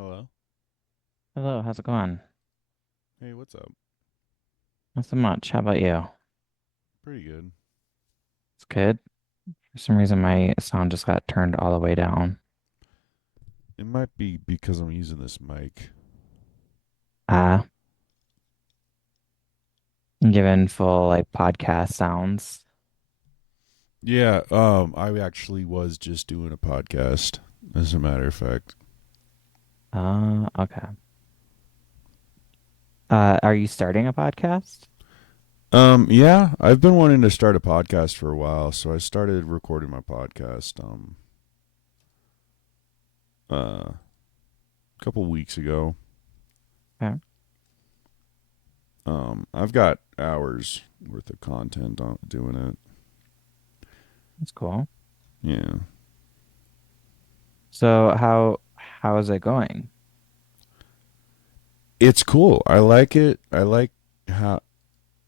Hello. Hello, how's it going? Hey, what's up? Not so much. How about you? Pretty good. It's good. For some reason, my sound just got turned all the way down. It might be because I'm using this mic. Ah, given full like podcast sounds. Yeah, I actually was just doing a podcast, as a matter of fact. Okay. Are you starting a podcast? Yeah, I've been wanting to start a podcast for a while, so I started recording my podcast a couple weeks ago. Okay, I've got hours worth of content on doing it. that's cool. Yeah. So how is it going? It's cool. I like it. I like how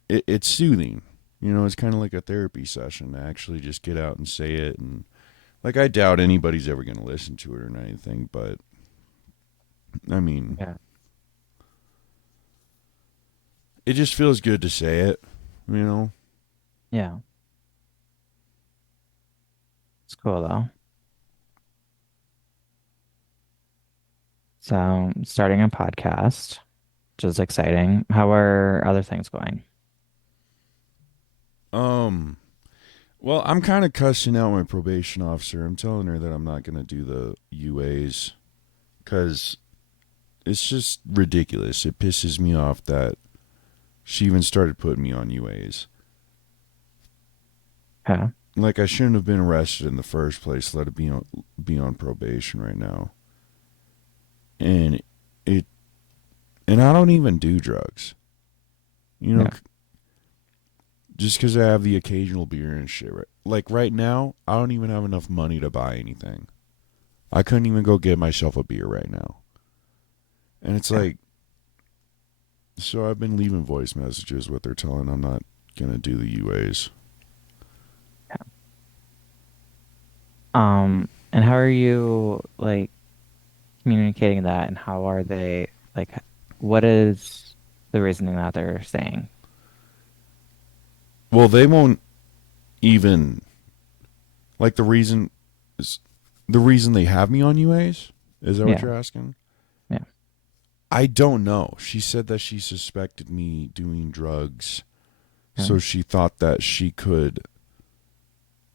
it's soothing. You know, it's kind of like a therapy session to actually just get out and say it. And like, I doubt anybody's ever going to listen to it or anything, but I mean, Yeah, it just feels good to say it, you know? yeah, it's cool though. So starting a podcast, which is exciting. How are other things going? Um, well, I'm kind of cussing out my probation officer. I'm telling her that I'm not going to do the UAs because it's just ridiculous. It pisses me off that she even started putting me on UAs. Okay, Like, I shouldn't have been arrested in the first place. Let it be on probation right now. And it and I don't even do drugs. You know, yeah, just because I have the occasional beer and shit. Right? Like right now, I don't even have enough money to buy anything. I couldn't even go get myself a beer right now. And it's yeah, like, so I've been leaving voice messages with her telling I'm not gonna do the UAs. yeah. And how are you like communicating that, and how are they like? What is the reasoning that they're saying? Well, they won't even like is the reason they have me on UAs. Is that what Yeah, you're asking? yeah, I don't know. She said that she suspected me doing drugs, yeah, so she thought that she could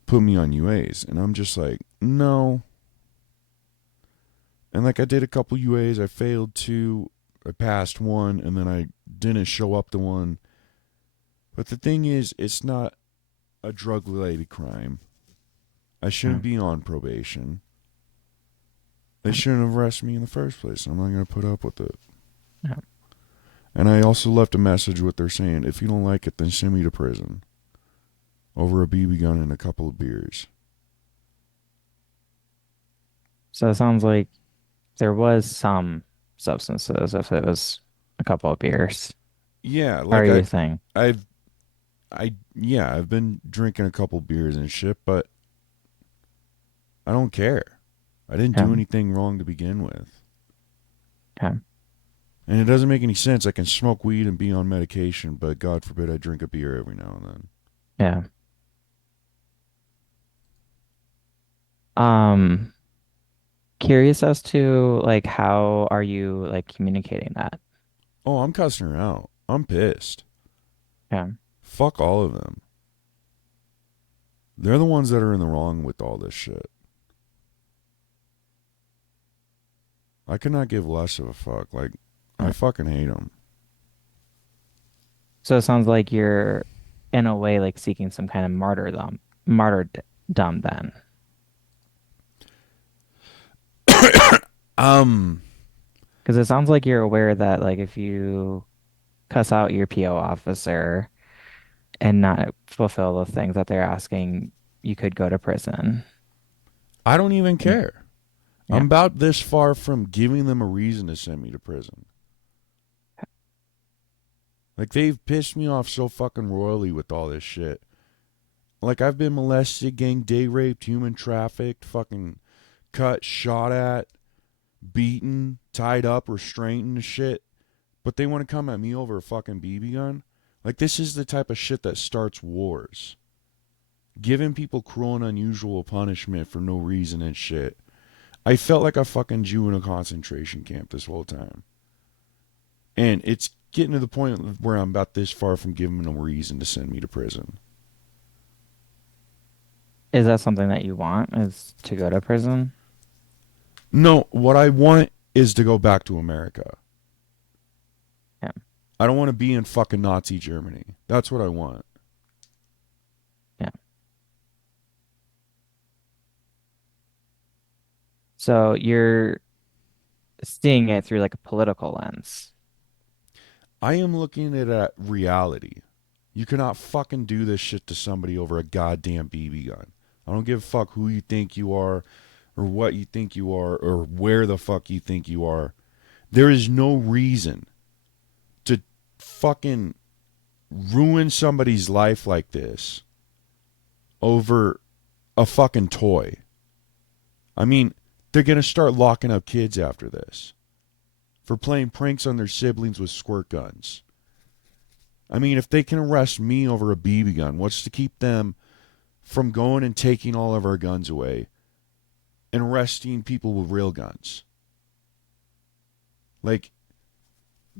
put me on UAs. And I'm just like, no. And like, I did a couple UAs, I failed two, I passed one, and then I didn't show up to one. But the thing is, it's not a drug related crime. I yeah, shouldn't be on probation. They yeah, shouldn't have arrested me in the first place. I'm not going to put up with it. yeah. And I also left a message with her saying, if you don't like it, then send me to prison over a BB gun and a couple of beers. So it sounds like there was some substances if it was a couple of beers. Yeah, How are like you saying? I've, yeah, I've been drinking a couple beers and shit, but I don't care. I didn't Yeah, do anything wrong to begin with. yeah, And it doesn't make any sense. I can smoke weed and be on medication, but God forbid I drink a beer every now and then. yeah. Um, Curious as to like how are you like communicating that? Oh, I'm cussing her out. I'm pissed. Yeah. Fuck all of them. They're the ones that are in the wrong with all this shit. I could not give less of a fuck. Like, I Yeah. fucking hate them. So it sounds like you're in a way like seeking some kind of martyrdom then. Um, Because it sounds like you're aware that like if you cuss out your PO officer and not fulfill the things that they're asking, you could go to prison. I don't even Mm. care. Yeah. I'm about this far from giving them a reason to send me to prison. Like, they've pissed me off so fucking royally with all this shit. Like, I've been molested, gang day raped, human trafficked, fucking cut, shot at. beaten, tied up, restrained and shit, but they want to come at me over a fucking BB gun? Like, this is the type of shit that starts wars. Giving people cruel and unusual punishment for no reason and shit. I felt like a fucking Jew in a concentration camp this whole time. And it's getting to the point where I'm about this far from giving them a reason to send me to prison. Is that something that you want, is to go to prison? No, what I want is to go back to America. Yeah. I don't want to be in fucking Nazi Germany. That's what I want. Yeah. So you're seeing it through like a political lens. I am looking at reality. You cannot fucking do this shit to somebody over a goddamn BB gun. I don't give a fuck who you think you are, or what you think you are, or where the fuck you think you are. There is no reason to fucking ruin somebody's life like this over a fucking toy. I mean, they're going to start locking up kids after this for playing pranks on their siblings with squirt guns. I mean, if they can arrest me over a BB gun, what's to keep them from going and taking all of our guns away and arresting people with real guns? Like,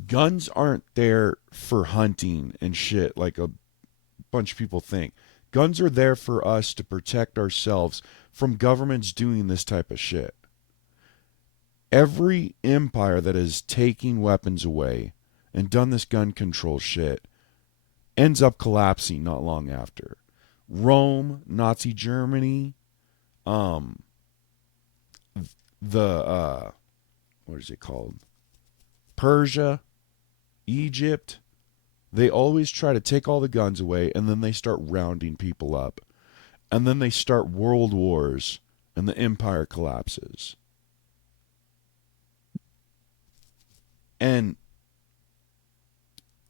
guns aren't there for hunting and shit like a bunch of people think. Guns are there for us to protect ourselves from governments doing this type of shit. Every empire that is taking weapons away and done this gun control shit ends up collapsing not long after. Rome, Nazi Germany, um, the what is it called? Persia, Egypt. They always try to take all the guns away and then they start rounding people up. And then they start world wars and the empire collapses. And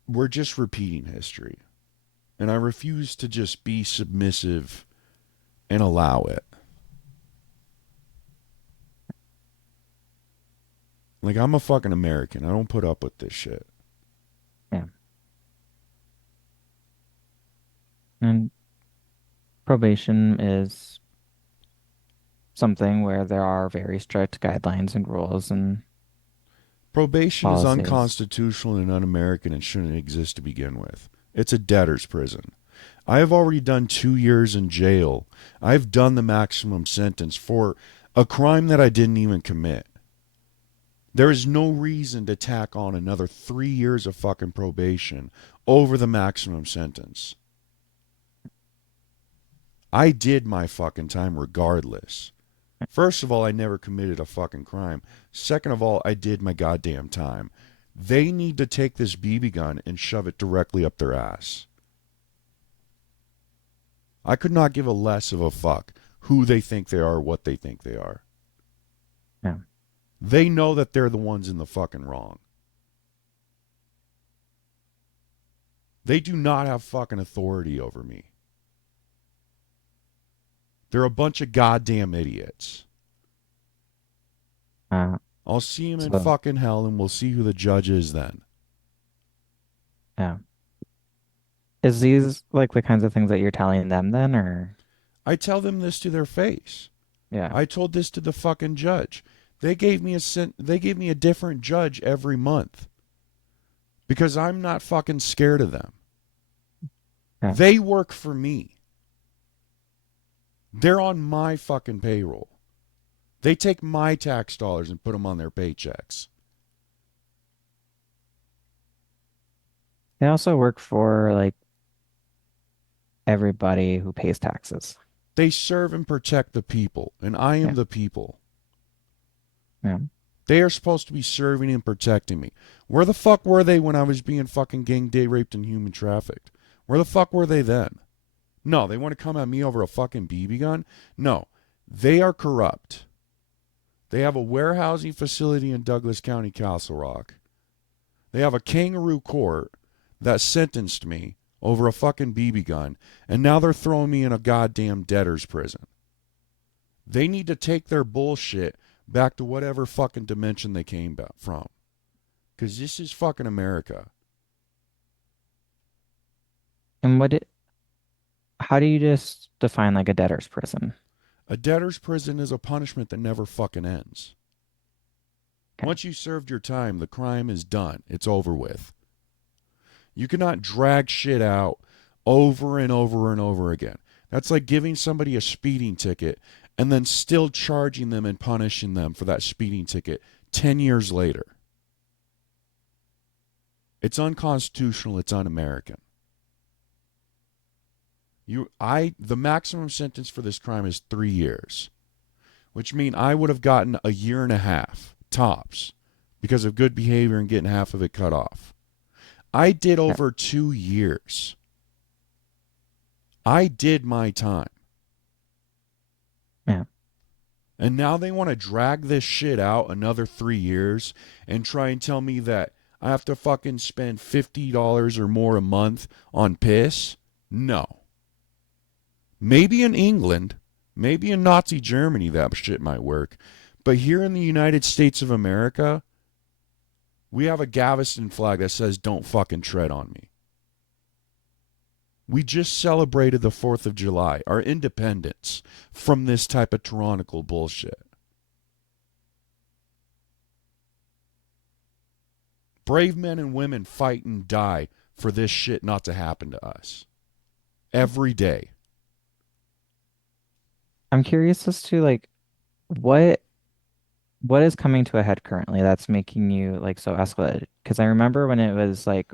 we're just repeating history. And I refuse to just be submissive and allow it. Like, I'm a fucking American. I don't put up with this shit. Yeah. And probation is something where there are very strict guidelines and rules and Probation is policies. unconstitutional and un-American and shouldn't exist to begin with. It's a debtor's prison. I have already done 2 years in jail. I've done the maximum sentence for a crime that I didn't even commit. There is no reason to tack on another 3 years of fucking probation over the maximum sentence. I did my fucking time regardless. First of all, I never committed a fucking crime. Second of all, I did my goddamn time. They need to take this BB gun and shove it directly up their ass. I could not give a less of a fuck who they think they are, what they think they are. Yeah. They know that they're the ones in the fucking wrong. They do not have fucking authority over me. They're a bunch of goddamn idiots. Uh, I'll see him in so fucking hell and we'll see who the judge is then. yeah. Is these like the kinds of things that you're telling them then, or I tell them this to their face. yeah, I told this to the fucking judge. They gave me a different judge every month because I'm not fucking scared of them. yeah, They work for me. They're on my fucking payroll. They take my tax dollars and put them on their paychecks. they also work for like everybody who pays taxes. They serve and protect the people, and I am Yeah, the people. yeah, They are supposed to be serving and protecting me. Where the fuck were they when I was being fucking gang day raped and human trafficked? Where the fuck were they then? No, they want to come at me over a fucking BB gun? No, they are corrupt. They have a warehousing facility in Douglas County, Castle Rock. They have a kangaroo court that sentenced me over a fucking BB gun, and now they're throwing me in a goddamn debtor's prison. They need to take their bullshit back to whatever fucking dimension they came from. Because this is fucking America. And how do you just define like a debtor's prison? A debtor's prison is a punishment that never fucking ends. Okay. Once you served your time, the crime is done. It's over with. You cannot drag shit out over and over and over again. That's like giving somebody a speeding ticket and then still charging them and punishing them for that speeding ticket 10 years later. It's unconstitutional. It's un American. The maximum sentence for this crime is 3 years, which means I would have gotten a year and a half, tops, because of good behavior and getting half of it cut off. I did Yeah. over 2 years. I did my time. Yeah. And now they want to drag this shit out another 3 years and try and tell me that I have to fucking spend $50 or more a month on piss? No. Maybe in England, maybe in Nazi Germany that shit might work. But here in the United States of America, we have a Galveston flag that says don't fucking tread on me. We just celebrated the 4th of July, our independence from this type of tyrannical bullshit. Brave men and women fight and die for this shit not to happen to us. Every day. I'm curious as to like what what is coming to a head currently that's making you like so escalated? Because I remember when it was like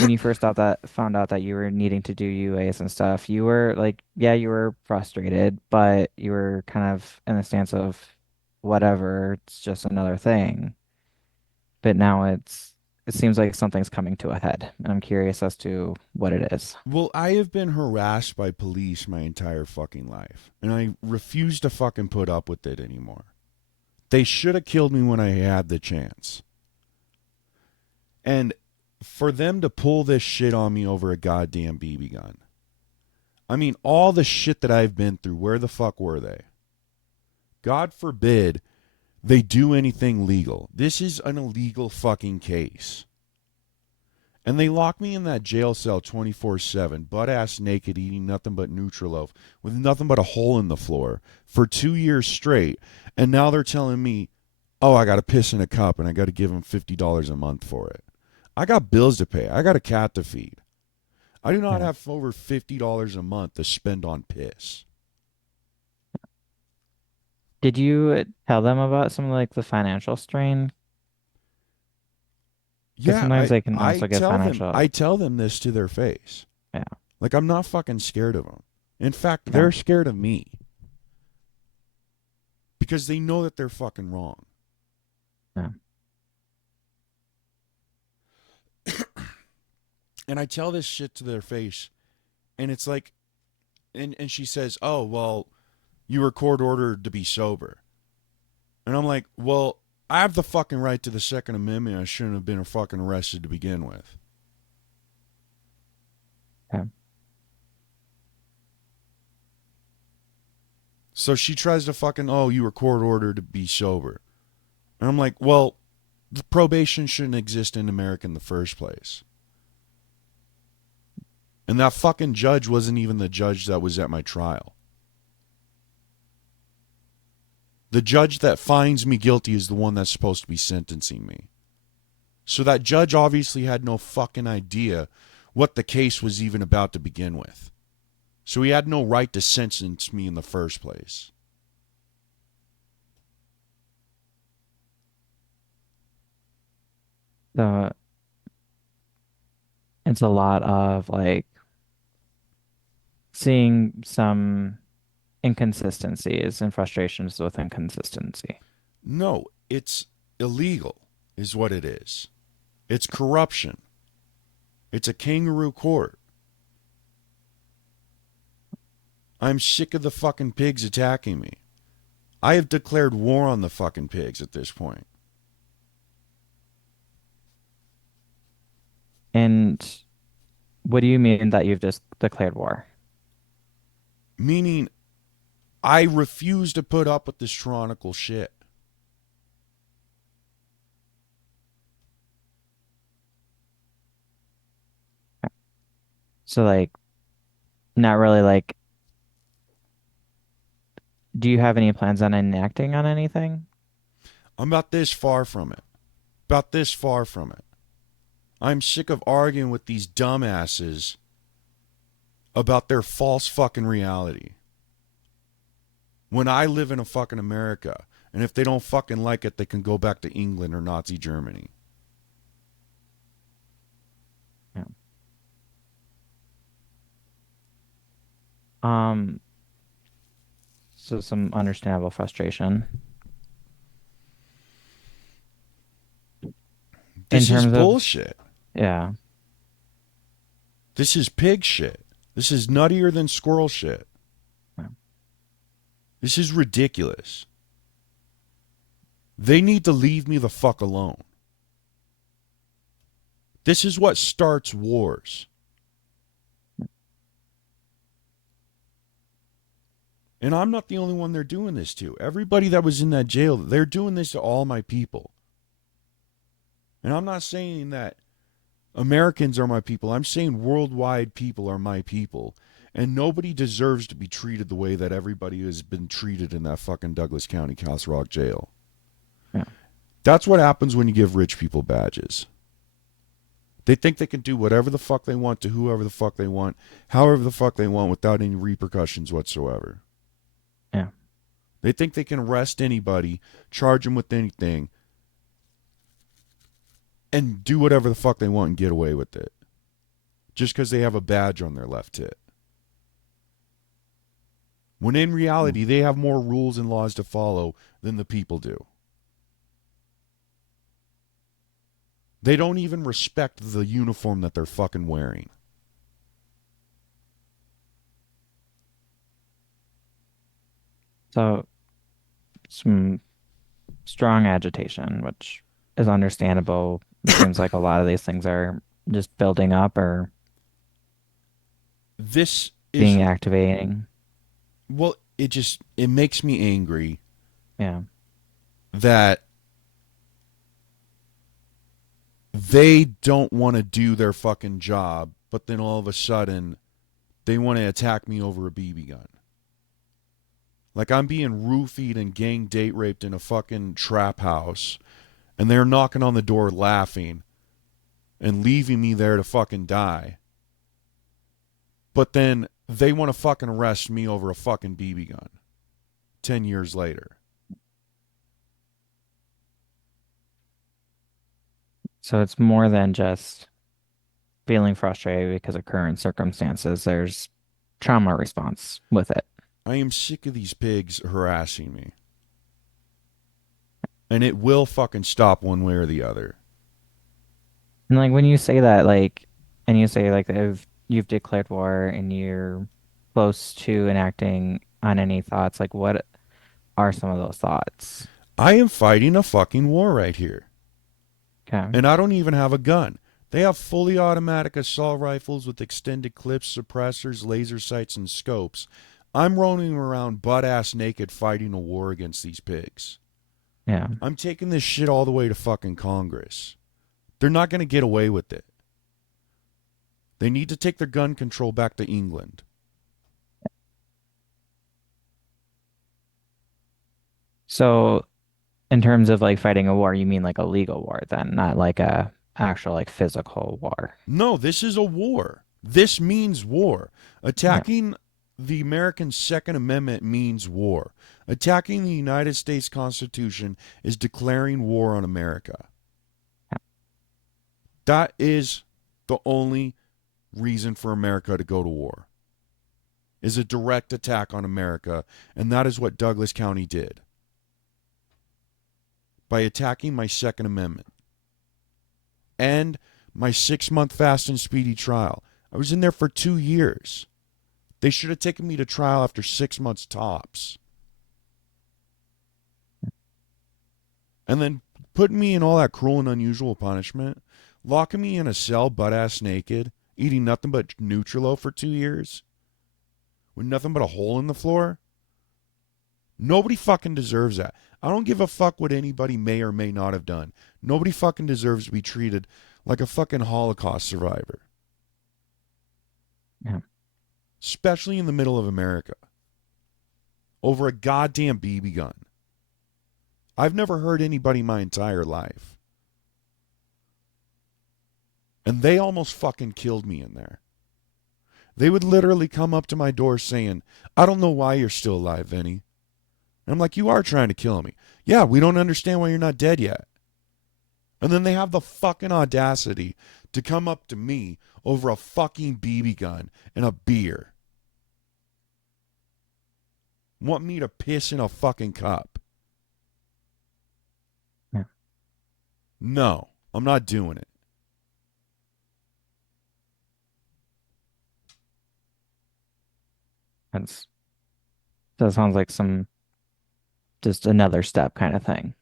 when you first found out that you were needing to do UAs and stuff, you were like, yeah, you were frustrated, but you were kind of in the stance of whatever, it's just another thing. But now it seems like something's coming to a head, and I'm curious as to what it is. Well, I have been harassed by police my entire fucking life, and I refuse to fucking put up with it anymore. They should have killed me when I had the chance. And for them to pull this shit on me over a goddamn BB gun. I mean, all the shit that I've been through, where the fuck were they? God forbid they do anything legal. This is an illegal fucking case. And they lock me in that jail cell 24/7, butt ass naked, eating nothing but Nutriloaf, with nothing but a hole in the floor for 2 years straight. And now they're telling me, oh, I got to piss in a cup and I got to give them $50 a month for it. I got bills to pay. I got a cat to feed. I do not Yeah. have over $50 a month to spend on piss. Did you tell them about some like the financial strain? Because Yeah, sometimes I they can I also get tell them financial. I tell them this to their face. Yeah. Like I'm not fucking scared of them. In fact, Yeah. they're scared of me because they know that they're fucking wrong. Yeah. And I tell this shit to their face, and it's like, and she says, "Oh well, you were court ordered to be sober," and I'm like, "Well, I have the fucking right to the Second Amendment. I shouldn't have been fucking arrested to begin with." Yeah. So she tries to fucking, oh, you were court ordered to be sober, and I'm like, well, the probation shouldn't exist in America in the first place. And that fucking judge wasn't even the judge that was at my trial. The judge that finds me guilty is the one that's supposed to be sentencing me. So that judge obviously had no fucking idea what the case was even about to begin with. So he had no right to sentence me in the first place. So it's a lot of like seeing some inconsistencies and frustrations with inconsistency. No, it's illegal, is what it is. It's corruption. It's a kangaroo court. I'm sick of the fucking pigs attacking me. I have declared war on the fucking pigs at this point. And what do you mean that you've just declared war? Meaning, I refuse to put up with this tyrannical shit. So like not really like do you have any plans on enacting on anything? I'm about this far from it. About this far from it. I'm sick of arguing with these dumbasses about their false fucking reality. When I live in a fucking America, and if they don't fucking like it, they can go back to England or Nazi Germany. Yeah. Um, so some understandable frustration in This is terms of bullshit. yeah. This is pig shit. This is nuttier than squirrel shit. Yeah. This is ridiculous. They need to leave me the fuck alone. This is what starts wars. And I'm not the only one they're doing this to. Everybody that was in that jail, they're doing this to all my people. And I'm not saying that Americans are my people. I'm saying worldwide people are my people. And nobody deserves to be treated the way that everybody has been treated in that fucking Douglas County Castle Rock jail. Yeah. That's what happens when you give rich people badges. They think they can do whatever the fuck they want to whoever the fuck they want, however the fuck they want without any repercussions whatsoever. Yeah. They think they can arrest anybody, charge them with anything, and do whatever the fuck they want and get away with it. Just because they have a badge on their left tit. When in Mm. reality, they have more rules and laws to follow than the people do. They don't even respect the uniform that they're fucking wearing. So some strong agitation, which is understandable. It seems like a lot of these things are just building up or This is, being activating. well, it makes me angry Yeah. that they don't want to do their fucking job, but then all of a sudden they want to attack me over a BB gun. Like I'm being roofied and gang date raped in a fucking trap house, and they're knocking on the door laughing and leaving me there to fucking die. But then they want to fucking arrest me over a fucking BB gun 10 years later. So it's more than just feeling frustrated because of current circumstances. There's trauma response with it. I am sick of these pigs harassing me. And it will fucking stop one way or the other. And like when you say that, like, and you say like if you've declared war and you're close to enacting on any thoughts, like what are some of those thoughts? I am fighting a fucking war right here. Okay. And I don't even have a gun. They have fully automatic assault rifles with extended clips, suppressors, laser sights, and scopes. I'm roaming around butt ass naked fighting a war against these pigs. Yeah. I'm taking this shit all the way to fucking Congress. They're not going to get away with it. They need to take their gun control back to England. So in terms of like fighting a war, you mean like a legal war then, not like a actual like physical war. No, this is a war. This means war. Yeah. Attacking the American Second Amendment means war. Attacking the United States Constitution is declaring war on America. That is the only reason for America to go to war. Is a direct attack on America, and that is what Douglas County did by attacking my Second Amendment and my 6-month fast and speedy trial. I was in there for 2 years. They should have taken me to trial after 6 months tops. And then putting me in all that cruel and unusual punishment, locking me in a cell butt ass naked, eating nothing but Nutrilo for 2 years, with nothing but a hole in the floor. Nobody fucking deserves that. I don't give a fuck what anybody may or may not have done. Nobody fucking deserves to be treated like a fucking Holocaust survivor. Yeah. especially in the middle of America, over a goddamn BB gun. I've never heard anybody my entire life. And they almost fucking killed me in there. They would literally come up to my door saying, I don't know why you're still alive, Vinny. And I'm like, you are trying to kill me. Yeah, we don't understand why you're not dead yet. And then they have the fucking audacity to come up to me over a fucking BB gun and a beer. Want me to piss in a fucking cup. Yeah. No, I'm not doing it. That's that sounds like some just another step kind of thing.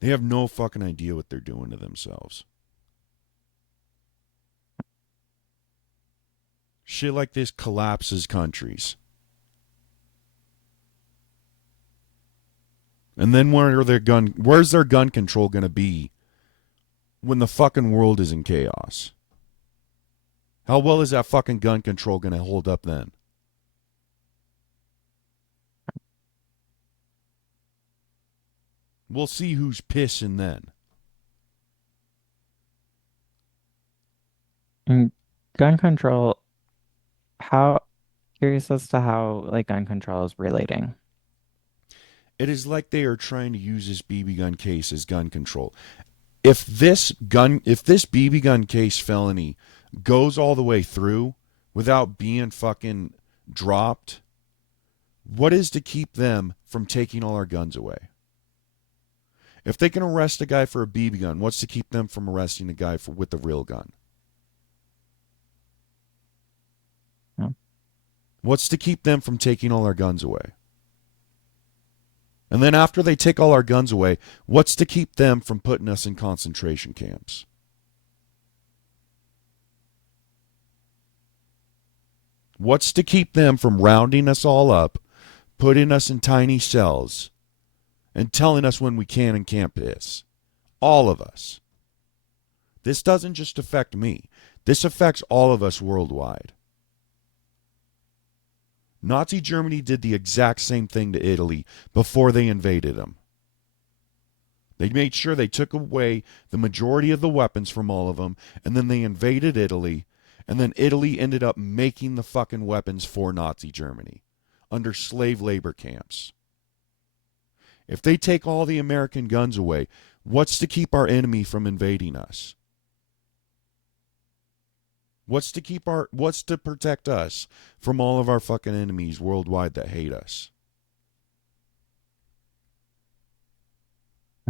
They have no fucking idea what they're doing to themselves. Shit like this collapses countries. And then where's their gun control going to be when the fucking world is in chaos? How well is that fucking gun control going to hold up then? We'll see who's pissing then. And gun control, how curious as to how like gun control is relating. It is like they are trying to use this BB gun case as gun control. If this BB gun case felony goes all the way through without being fucking dropped, what is to keep them from taking all our guns away? If they can arrest a guy for a BB gun, what's to keep them from arresting a guy with the real gun? Yeah. What's to keep them from taking all our guns away? And then after they take all our guns away, what's to keep them from putting us in concentration camps? What's to keep them from rounding us all up, putting us in tiny cells, and telling us when we can and can't piss? All of us. This doesn't just affect me. This affects all of us worldwide. Nazi Germany did the exact same thing to Italy before they invaded them. They made sure they took away the majority of the weapons from all of them, and then they invaded Italy, and then Italy ended up making the fucking weapons for Nazi Germany under slave labor camps. If they take all the American guns away, what's to keep our enemy from invading us? What's to protect us from all of our fucking enemies worldwide that hate us?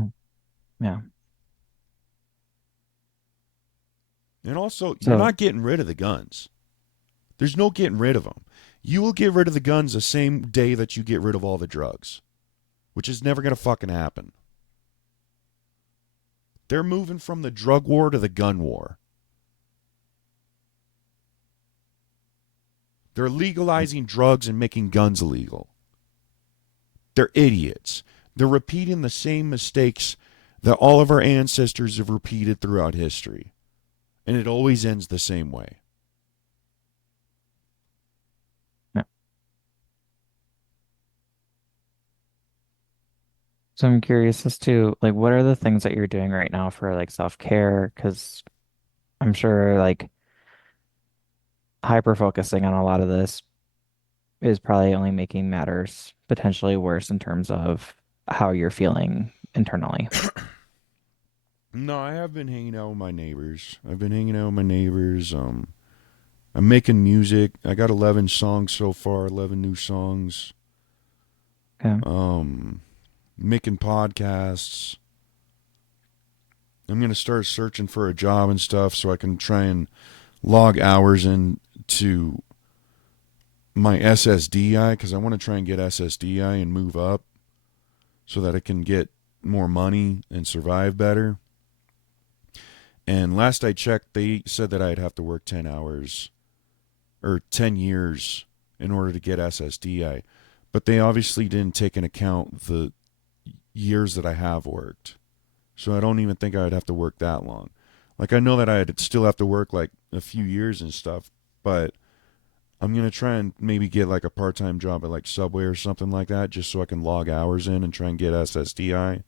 Mm. Yeah. And also, you're So not getting rid of the guns. There's no getting rid of them. You will get rid of the guns the same day that you get rid of all the drugs, which is never going to fucking happen. They're moving from the drug war to the gun war. They're legalizing drugs and making guns illegal. They're idiots. They're repeating the same mistakes that all of our ancestors have repeated throughout history. And it always ends the same way. yeah. So I'm curious as to like what are the things that you're doing right now for like self-care? Because I'm sure like hyper focusing on a lot of this is probably only making matters potentially worse in terms of how you're feeling internally. No, I have been hanging out with my neighbors. I've been hanging out with my neighbors. I'm making music. I got 11 songs so far, 11 new songs. Yeah. Um, Making podcasts. I'm going to start searching for a job and stuff so I can try and log hours into my SSDI because I want to try and get SSDI and move up so that I can get more money and survive better. And last I checked, they said that I'd have to work 10 hours or 10 years in order to get SSDI. But they obviously didn't take into account the years that I have worked. So I don't even think I'd have to work that long. Like I know that I'd still have to work like a few years and stuff, but I'm gonna try and maybe get like a part-time job at like Subway or something like that, just so I can log hours in and try and get SSDI.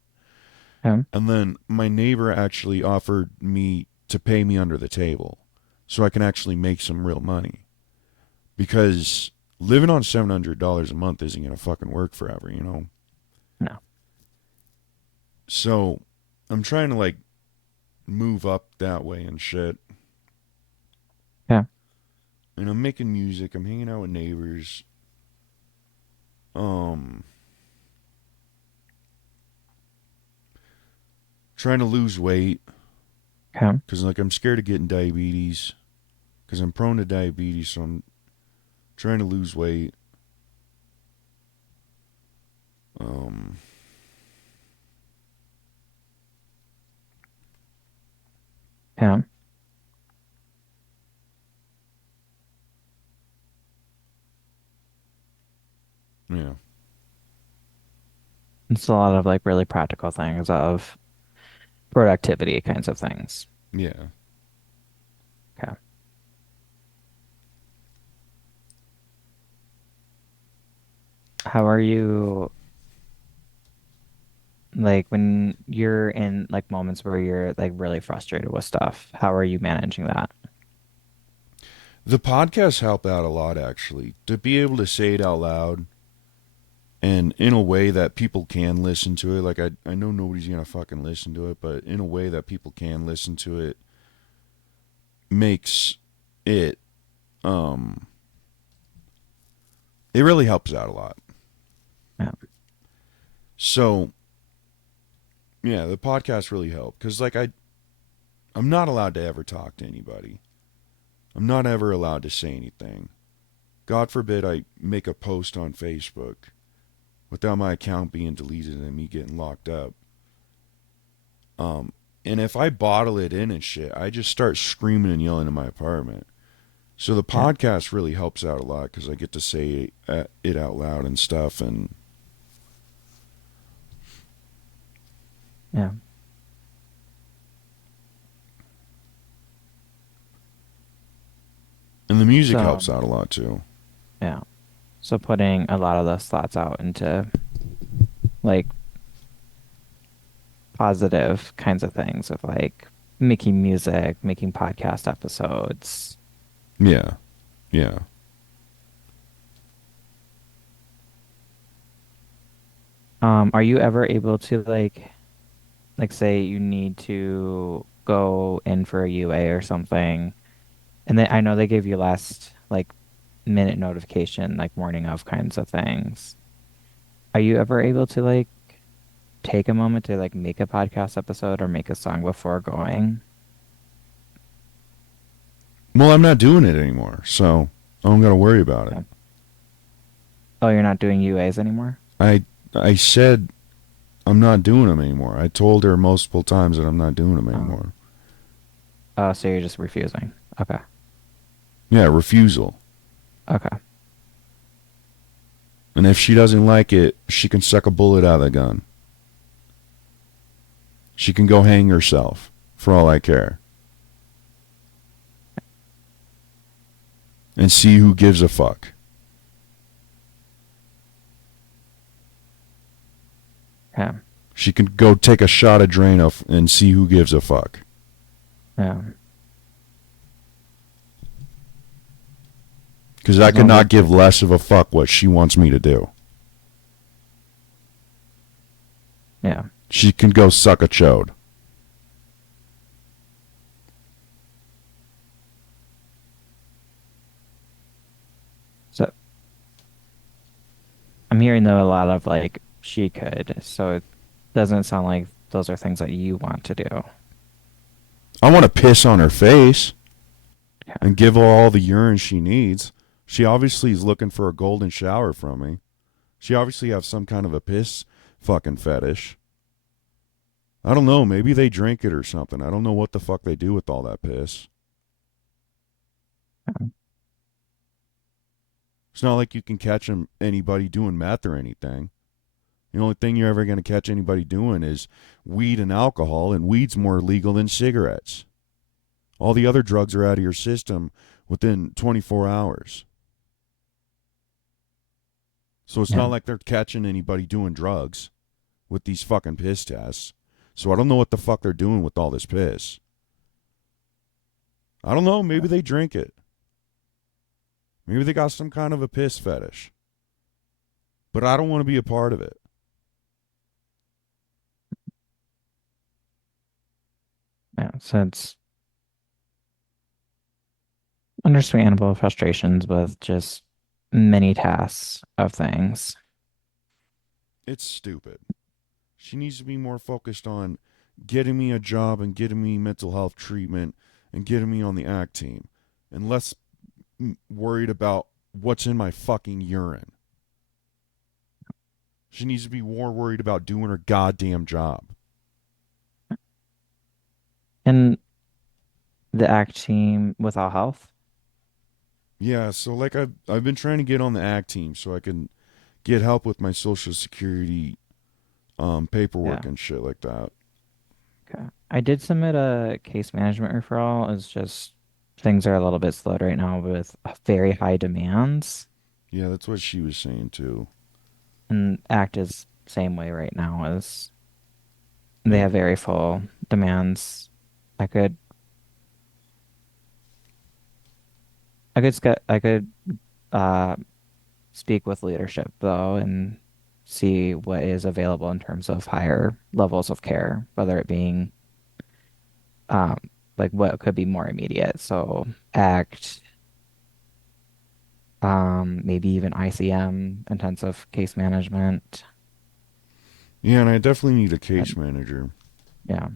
Okay. And then my neighbor actually offered me to pay me under the table, so I can actually make some real money. Because living on $700 a month isn't gonna fucking work forever, you know. No. So I'm trying to like move up that way and shit. Okay. And I'm making music. I'm hanging out with neighbors. Um, Trying to lose weight Okay. because like I'm scared of getting diabetes because I'm prone to diabetes. So I'm trying to lose weight. Um, Okay. yeah, It's a lot of like really practical things of productivity kinds of things. yeah. Okay. How are you like when you're in like moments where you're like really frustrated with stuff? How are you managing that? The podcasts help out a lot actually. To be able to say it out loud and in a way that people can listen to it. Like I know nobody's gonna fucking listen to it, but in a way that people can listen to it makes it um it really helps out a lot. Yeah. So yeah, the podcast really helped because like I'm not allowed to ever talk to anybody. I'm not ever allowed to say anything. God forbid I make a post on Facebook without my account being deleted and me getting locked up. Um, and if I bottle it in and shit, I just start screaming and yelling in my apartment. So the Yeah. podcast really helps out a lot because I get to say it out loud and stuff, Yeah. and the music So, helps out a lot too. yeah. So putting a lot of those thoughts out into like positive kinds of things of like making music, making podcast episodes. Yeah, yeah. Are you ever able to like say you need to go in for a UA or something, and then I know they gave you last like minute notification, like morning of kinds of things. Are you ever able to like take a moment to like make a podcast episode or make a song before going? Well, I'm not doing it anymore, so I don't got to worry about it. Yeah. Oh, you're not doing UAs anymore? I I said I'm not doing them anymore. I told her multiple times that I'm not doing them Oh. anymore. Oh, so you're just refusing. Okay. Yeah, refusal. Okay. And if she doesn't like it, she can suck a bullet out of the gun. She can go hang herself, for all I care. And see who gives a fuck. Yeah. She can go take a shot of Drano and see who gives a fuck. Yeah. Because I There's could no not big give less of a fuck what she wants me to do. Yeah. She can go suck a chode. So I'm hearing though a lot of like she could. So it doesn't sound like those are things that you want to do. I want to piss on her face Yeah. and give her all the urine she needs. She obviously is looking for a golden shower from me. She obviously has some kind of a piss fucking fetish. I don't know. Maybe they drink it or something. I don't know what the fuck they do with all that piss. It's not like you can catch anybody doing meth or anything. The only thing you're ever going to catch anybody doing is weed and alcohol, and weed's more legal than cigarettes. All the other drugs are out of your system within 24 hours. So it's Yeah. not like they're catching anybody doing drugs with these fucking piss tests. So I don't know what the fuck they're doing with all this piss. I don't know. Maybe they drink it. Maybe they got some kind of a piss fetish. But I don't want to be a part of it. Yeah. So it's understandable frustrations with just many tasks of things. It's stupid. She needs to be more focused on getting me a job and getting me mental health treatment and getting me on the ACT team and less worried about what's in my fucking urine. She needs to be more worried about doing her goddamn job. And the ACT team with All Health. Yeah, so like I've been trying to get on the ACT team so I can get help with my social security paperwork Yeah. and shit like that. Okay. I did submit a case management referral. It's just things are a little bit slowed right now with very high demands. Yeah, that's what she was saying too. And ACT is same way right now as they Yeah. have very full demands. I could I could uh speak with leadership though and see what is available in terms of higher levels of care, whether it being um like what could be more immediate. So ACT, maybe even ICM, intensive case management. Yeah, and I definitely need a case And manager. yeah,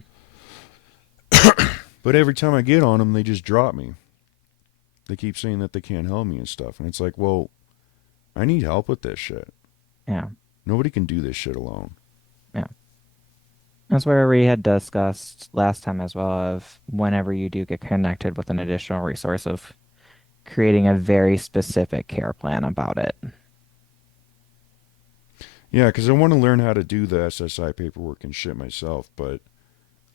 But every time I get on them, they just drop me. They keep saying that they can't help me and stuff. And it's like, well, I need help with this shit. yeah, Nobody can do this shit alone. yeah. That's where we had discussed last time as well of whenever you do get connected with an additional resource of creating a very specific care plan about it. Yeah, because I want to learn how to do the SSI paperwork and shit myself, but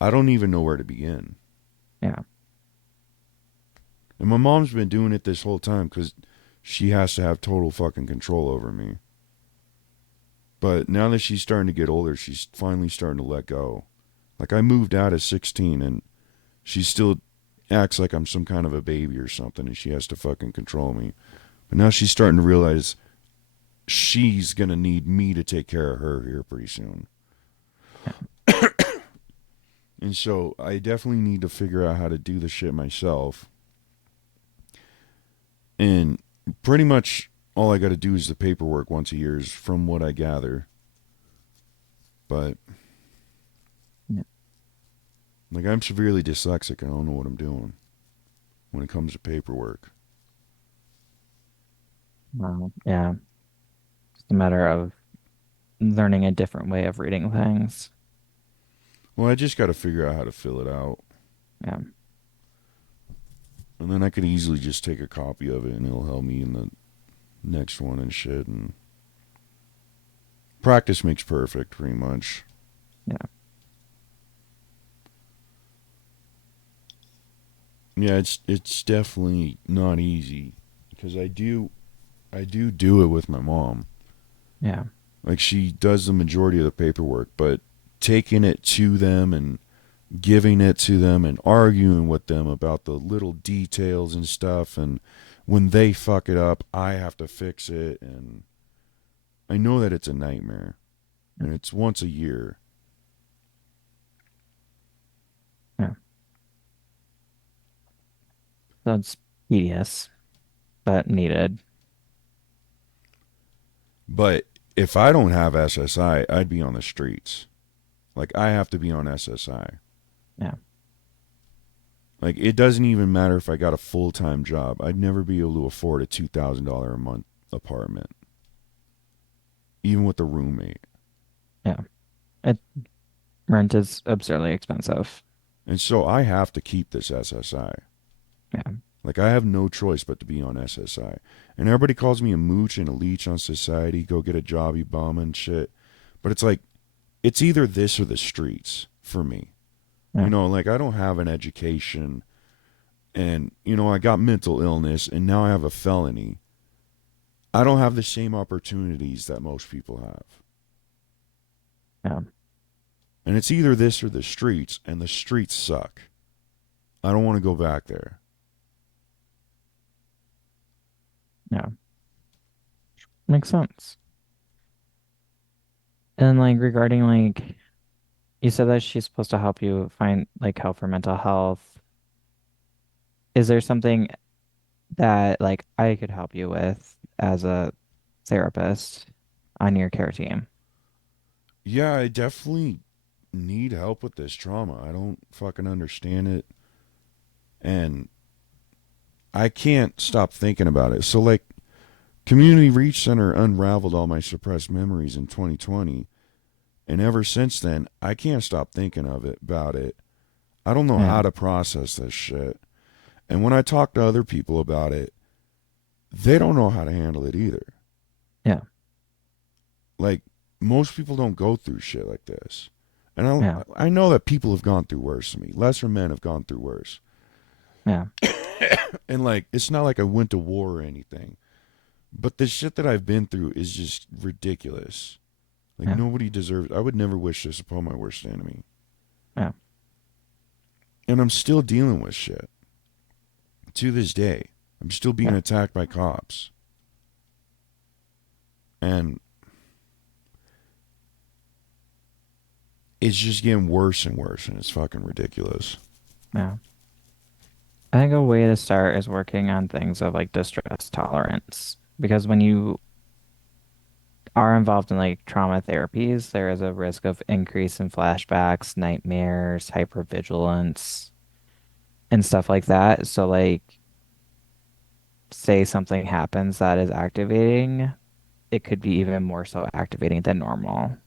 I don't even know where to begin. Yeah, And my mom's been doing it this whole time because she has to have total fucking control over me. But now that she's starting to get older, she's finally starting to let go. Like I moved out at 16 and she still acts like I'm some kind of a baby or something and she has to fucking control me. But now she's starting to realize she's going to need me to take care of her here pretty soon. yeah, And so I definitely need to figure out how to do the shit myself. And pretty much all I got to do is the paperwork once a year, is from what I gather. But yeah. like I'm severely dyslexic. I don't know what I'm doing when it comes to paperwork. Yeah. It's a matter of learning a different way of reading things. Well, I just got to figure out how to fill it out. Yeah, And then I could easily just take a copy of it and it'll help me in the next one and shit. And practice makes perfect, pretty much. yeah, Yeah, it's definitely not easy because I do it with my mom. yeah, Like she does the majority of the paperwork, but taking it to them and giving it to them and arguing with them about the little details and stuff, and when they fuck it up, I have to fix it, and I know that it's a nightmare, and it's once a year. yeah. So it's tedious, but needed. But if I don't have SSI, I'd be on the streets. Like I have to be on SSI. Yeah, Like it doesn't even matter if I got a full-time job. I'd never be able to afford a $2,000 a month apartment, even with a roommate. yeah. It rent is absurdly expensive. And so I have to keep this SSI. Yeah, Like I have no choice but to be on SSI. And everybody calls me a mooch and a leech on society. Go get a job, you bum and shit. But it's like it's either this or the streets for me. Yeah. Like I don't have an education and I got mental illness and now I have a felony. I don't have the same opportunities that most people have. Yeah. And it's either this or the streets, and the streets suck. I don't want to go back there. Yeah. Makes sense. And like regarding like you said that she's supposed to help you find like help for mental health. Is there something that like I could help you with as a therapist on your care team? Yeah, I definitely need help with this trauma. I don't fucking understand it. And I can't stop thinking about it. So, like, Community Reach Center unraveled all my suppressed memories in 2020. And ever since then, I can't stop thinking about it. I don't know Yeah. how to process this shit. And when I talk to other people about it, they don't know how to handle it either. Yeah. Like, most people don't go through shit like this. And Yeah. I know that people have gone through worse than me. Lesser men have gone through worse. Yeah. And, like, it's not like I went to war or anything. But the shit that I've been through is just ridiculous. Like, Yeah. nobody deserves. I would never wish this upon my worst enemy. Yeah. And I'm still dealing with shit to this day. I'm still being Yeah. attacked by cops. And it's just getting worse and worse. And it's fucking ridiculous. Yeah. I think a way to start is working on things of like distress tolerance. Because when you are involved in like trauma therapies, there is a risk of increase in flashbacks, nightmares, hypervigilance, and stuff like that. So like say something happens that is activating, it could be even more so activating than normal.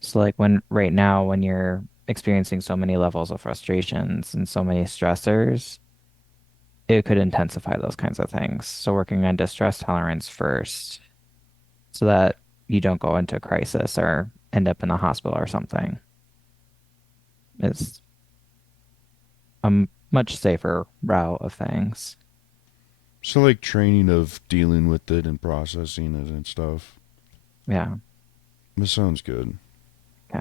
So like when right now when you're experiencing so many levels of frustrations and so many stressors, it could intensify those kinds of things. So working on distress tolerance first so that you don't go into crisis or end up in the hospital or something is a much safer route of things. So, like, training of dealing with it and processing it and stuff. Yeah. This sounds good. Yeah.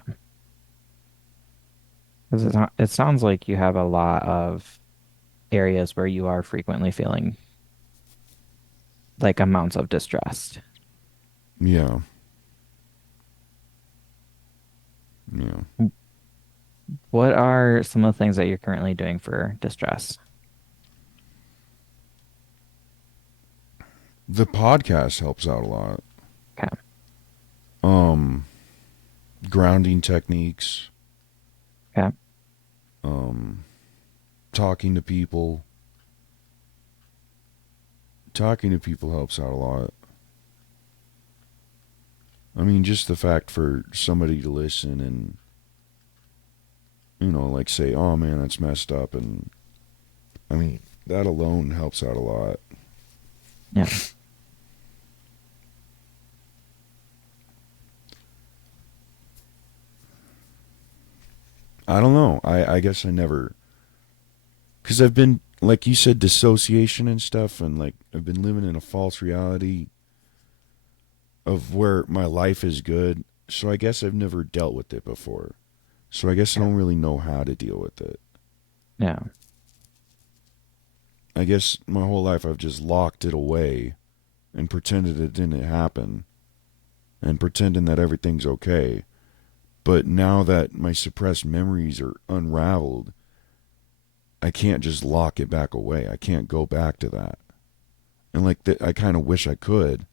Because it sounds like you have a lot of areas where you are frequently feeling like amounts of distress. Yeah. Yeah. What are some of the things that you're currently doing for distress? The podcast helps out a lot. Okay. Um, Grounding techniques, Okay. um, talking to people. Talking to people helps out a lot. I mean, just the fact for somebody to listen and, like say, oh man, that's messed up. And I mean, that alone helps out a lot. Yeah. I don't know. I guess I never, because I've been, like you said, dissociation and stuff. And like, I've been living in a false reality of where my life is good. So I guess I've never dealt with it before. So I guess I Yeah. don't really know how to deal with it. Yeah. I guess my whole life I've just locked it away and pretended it didn't happen and pretending that everything's okay. But now that my suppressed memories are unraveled, I can't just lock it back away. I can't go back to that. And like I kind of wish I could,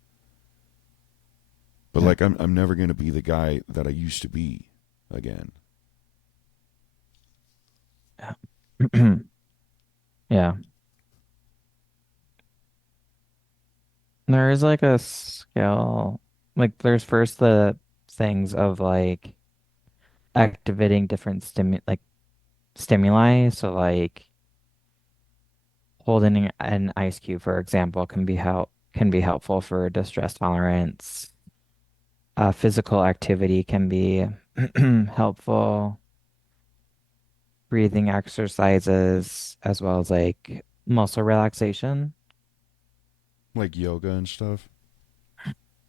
but Yeah. like I'm never going to be the guy that I used to be again. Yeah. Yeah. There is like a skill, like there's first the things of like activating different stimuli. So like holding an ice cube, for example, can be helpful for distress tolerance. Physical activity can be helpful. Breathing exercises, as well as like muscle relaxation. Like yoga and stuff.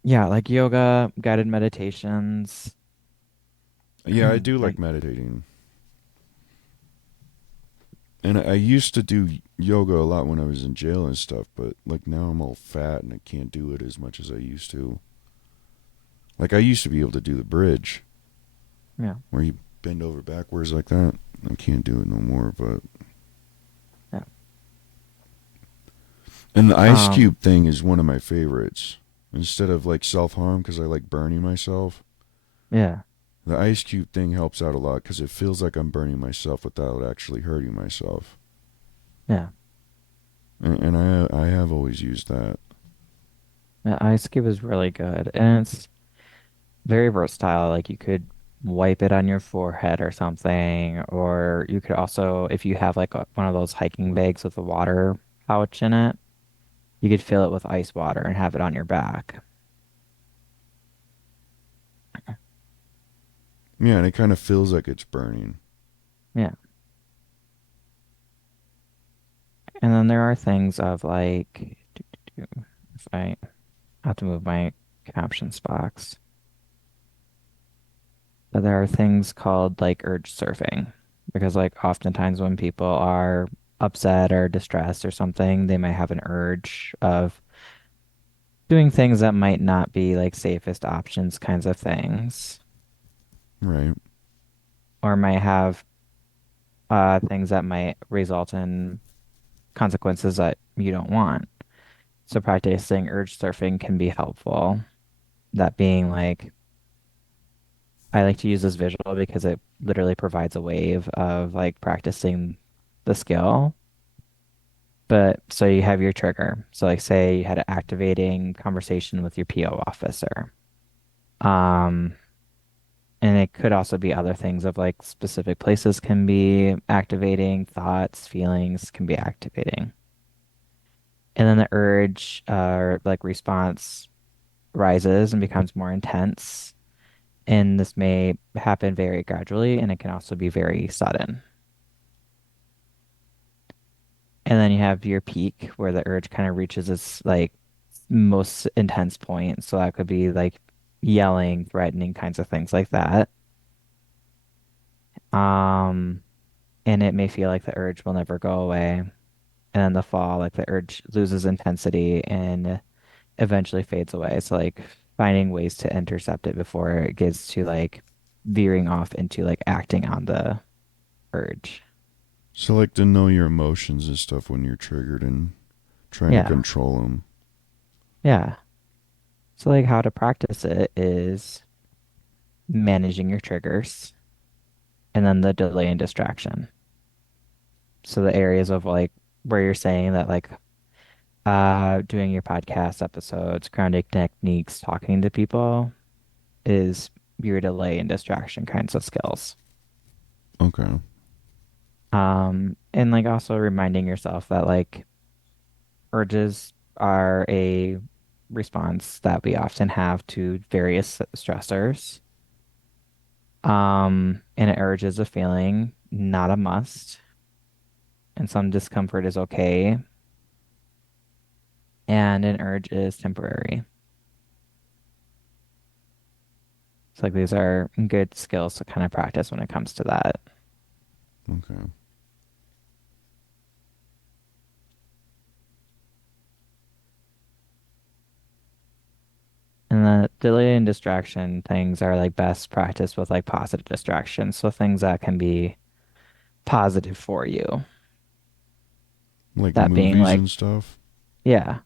Yeah, like yoga, guided meditations. Yeah, I do like Like, meditating. And I used to do yoga a lot when I was in jail and stuff, but like now I'm all fat and I can't do it as much as I used to. Like I used to be able to do the bridge yeah, where you bend over backwards like that. I can't do it no more, but yeah. and the ice Um, cube thing is one of my favorites. Instead of like self-harm cuz I like burning myself, yeah, the ice cube thing helps out a lot cuz it feels like I'm burning myself without actually hurting myself. yeah. And I have always used that. The ice cube is really good, and it's very versatile. Like you could wipe it on your forehead or something, or you could also, if you have like one of those hiking bags with a water pouch in it, you could fill it with ice water and have it on your back. Yeah, and it kind of feels like it's burning. Yeah. And then there are things of like, if I have to move my captions box, but there are things called like urge surfing because like oftentimes when people are upset or distressed or something, they might have an urge of doing things that might not be like safest options kinds of things, Right. or might have things that might result in consequences that you don't want. So practicing urge surfing can be helpful. That being like, I like to use this visual because it literally provides a wave of like practicing the skill. But so you have your trigger. So like say you had an activating conversation with your PO officer. Um, and it could also be other things of like specific places can be activating, thoughts, feelings can be activating. And then the urge or like response rises and becomes more intense. And this may happen very gradually, and it can also be very sudden. And then you have your peak where the urge kind of reaches its like most intense point. So that could be like yelling, threatening kinds of things like that. Um, and it may feel like the urge will never go away. And then the fall, like the urge loses intensity and eventually fades away. So like finding ways to intercept it before it gets to like veering off into like acting on the urge. So like to know your emotions and stuff when you're triggered and trying to Yeah. control them. Yeah. So like how to practice it is managing your triggers and then the delay and distraction. So the areas of like where you're saying that like doing your podcast episodes, grounding techniques, talking to people is your delay and distraction kinds of skills. Okay. And like also reminding yourself that like urges are a response that we often have to various stressors. And an urge is a feeling, not a must. And some discomfort is okay. And an urge is temporary. So like these are good skills to kind of practice when it comes to that. Okay. And the delay and distraction things are like best practice with like positive distractions. So things that can be positive for you. Like That being movies like, and stuff. yeah,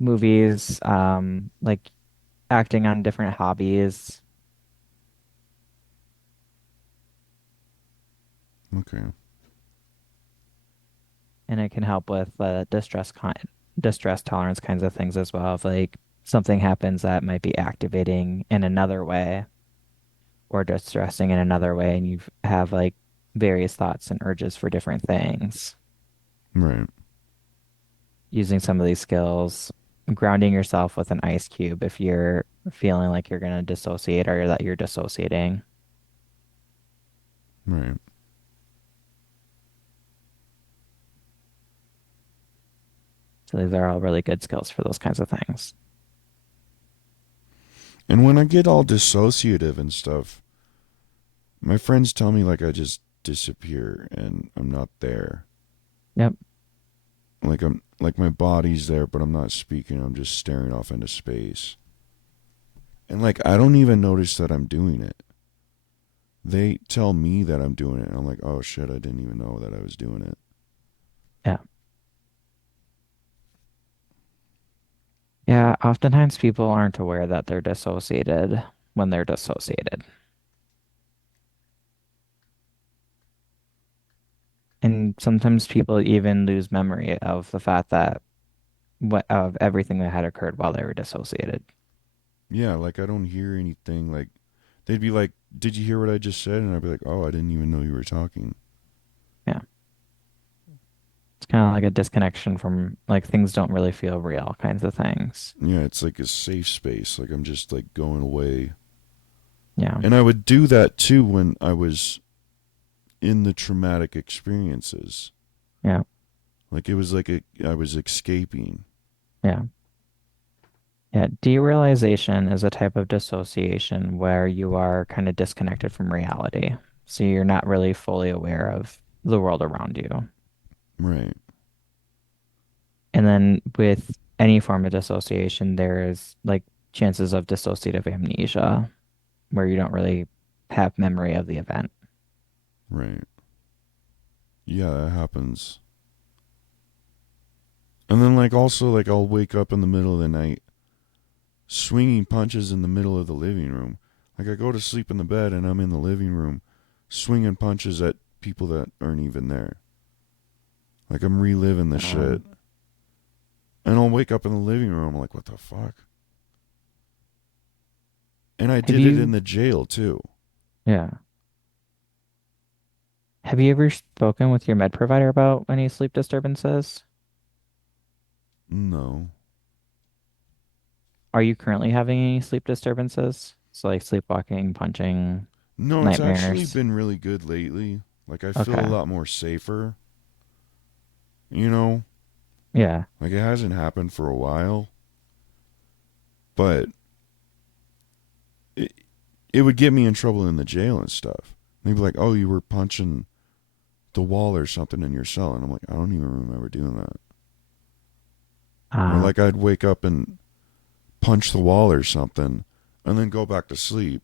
movies, like acting on different hobbies. Okay. And it can help with distress tolerance kinds of things as well. If like something happens that might be activating in another way or distressing in another way, and you have like various thoughts and urges for different things. Right. Using some of these skills, grounding yourself with an ice cube if you're feeling like you're gonna dissociate or that you're dissociating. Right. So these are all really good skills for those kinds of things. And when I get all dissociative and stuff, my friends tell me like I just disappear and I'm not there. Yep. Like I'm like my body's there, but I'm not speaking. I'm just staring off into space. And like I don't even notice that I'm doing it. They tell me that I'm doing it, and I'm like, oh shit, I didn't even know that I was doing it. Yeah. Yeah. Oftentimes people aren't aware that they're dissociated when they're dissociated. And sometimes people even lose memory of the fact that what of everything that had occurred while they were dissociated. Yeah, like I don't hear anything. Like they'd be like, "Did you hear what I just said?" And I'd be like, "Oh, I didn't even know you were talking." Yeah. It's kind of like a disconnection from like things don't really feel real kinds of things. Yeah, it's like a safe space. Like I'm just like going away. Yeah. And I would do that too when I was in the traumatic experiences. Yeah. Like it was like I was escaping. Yeah. Yeah. Derealization is a type of dissociation where you are kind of disconnected from reality. So you're not really fully aware of the world around you. Right, And then with any form of dissociation, there's like chances of dissociative amnesia where you don't really have memory of the event. right. Yeah, that happens. And then like also like I'll wake up in the middle of the night swinging punches in the middle of the living room. Like I go to sleep in the bed and I'm in the living room swinging punches at people that aren't even there. Like I'm reliving the shit. Um, And I'll wake up in the living room I'm like, what the fuck? And I have did it in you, the jail too. yeah. Have you ever spoken with your med provider about any sleep disturbances? No. Are you currently having any sleep disturbances? So like sleepwalking, punching, No, it's actually nightmares. been really good lately. Like I feel a Okay. lot more safer. You know? Yeah. Like it hasn't happened for a while. But it, it would get me in trouble in the jail and stuff. They'd be like, oh, you were punching the wall or something in your cell. And I'm like, I don't even remember doing that. Or Uh, like I'd wake up and punch the wall or something and then go back to sleep.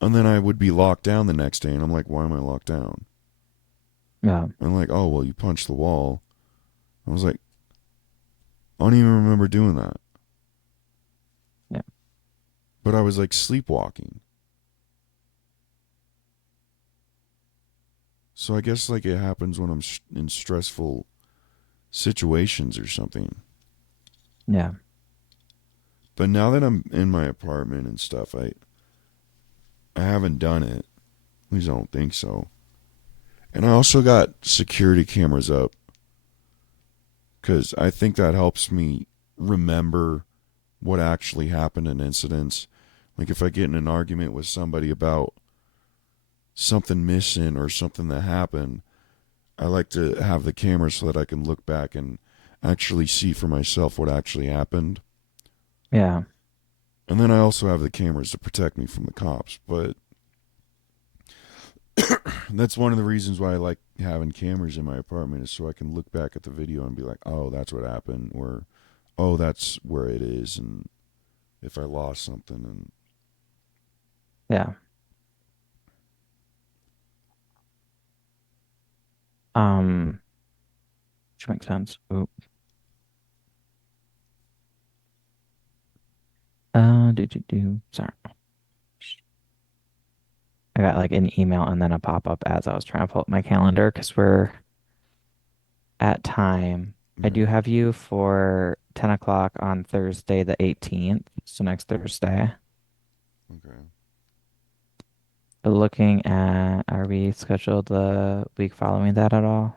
And then I would be locked down the next day. And I'm like, why am I locked down? yeah. And like, oh, well, you punched the wall. I was like, I don't even remember doing that. Yeah. But I was like sleepwalking. So I guess like it happens when I'm in stressful situations or something. Yeah. But now that I'm in my apartment and stuff, I haven't done it. At least I don't think so. And I also got security cameras up because I think that helps me remember what actually happened in incidents. Like if I get in an argument with somebody about something missing or something that happened, I like to have the camera so that I can look back and actually see for myself what actually happened. Yeah. And then I also have the cameras to protect me from the cops. But that's one of the reasons why I like having cameras in my apartment is so I can look back at the video and be like, oh, that's what happened, or oh, that's where it is, and if I lost something, and Yeah. Um, which makes sense. Ooh. Sorry. I got like an email and then a pop-up as I was trying to pull up my calendar because we're at time. I do right, have you for 10 o'clock on Thursday the 18th, so next Thursday. okay. But looking at, are we scheduled the week following that at all?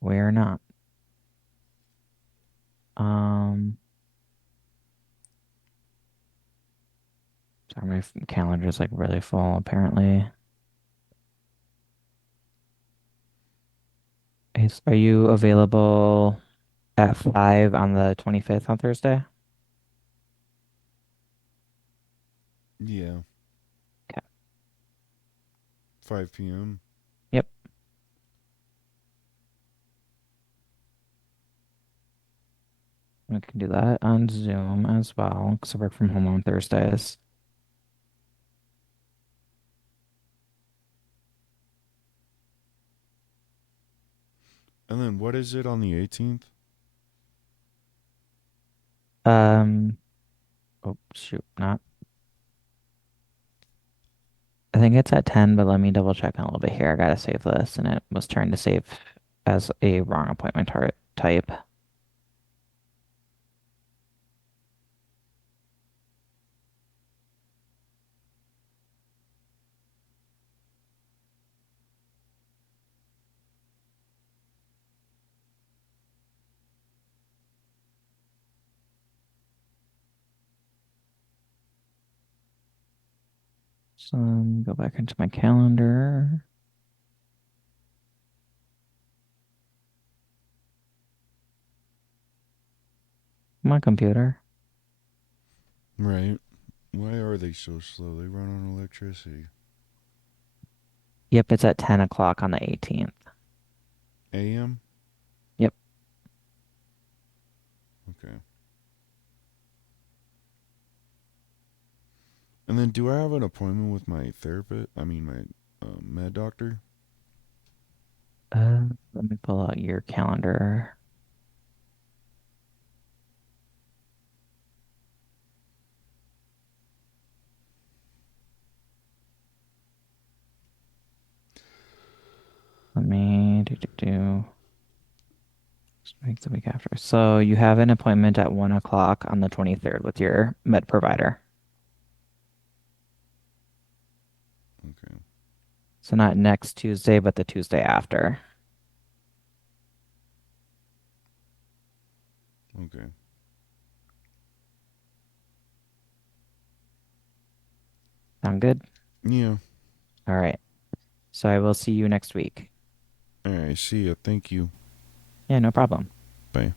We're not. Um, Sorry, my calendar's like really full apparently. Are you available at 5 on the 25th on Thursday? Yeah, Okay. 5 p.m. Yep. We can do that on Zoom as well because I work from home on Thursdays. And then what is it on the 18th? Um, oh shoot, not. I think it's at 10, but let me double check on a little bit here. I gotta save this, and it was trying to save as a wrong appointment type. So let me go back into my calendar. My computer. Right. Why are they so slow? They run on electricity. Yep, it's at 10 o'clock on the 18th. A.m.? Yep. Okay. And then do I have an appointment with my therapist? I mean, my med doctor? Let me pull out your calendar. Let me do. Just make the week after. So you have an appointment at 1 o'clock on the 23rd with your med provider. Okay. So not next Tuesday, but the Tuesday after. Okay. Sound good? Yeah. All right. So I will see you next week. All right. See ya. Thank you. Yeah, no problem. Bye.